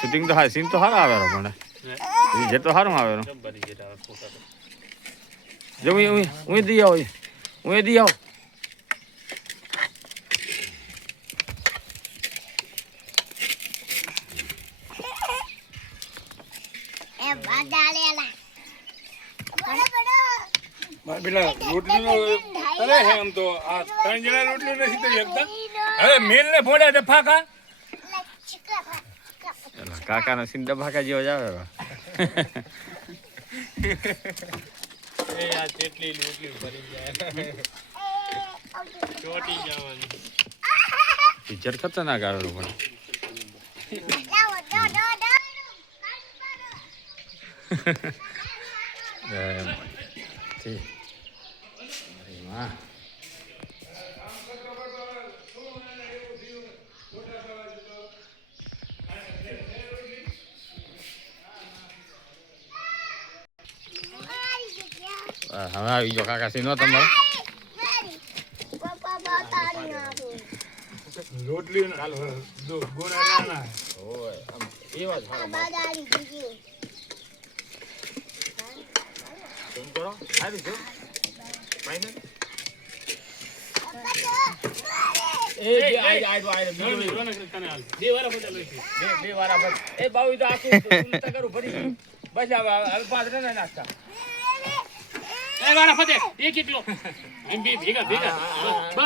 shooting તો હા scene તો સારા આવેલો પણ જે તો સારું આવેલો જો હું દી આવો હું દી આવો પેલા રોટલી નો અરે હે આમ તો આ 3 જણા રોટલી નથી તો એકદમ હવે મેલ ને ફોડ્યા ડફાકા કાકાનો સીન ડબાકા જેવો જ આવે એ યાર કેટલી રોટલી ભરી જાય ચોટી જવાની પિક્ચર ખતરનાક આવેલું પણ હવે આવી ગયો કાકા સીનો તમારો રોટલી ગોળા ના એવા કરો આવી જો ફાઈનલ એ બે વારા બદલ બે વારા બદલ એ બાઉ તો આખું ઉલટા કરું ફરી બસ હવે 5 રન નાખતા એ વારા ફતે 1 કિલો એમ બે ભેગા બસ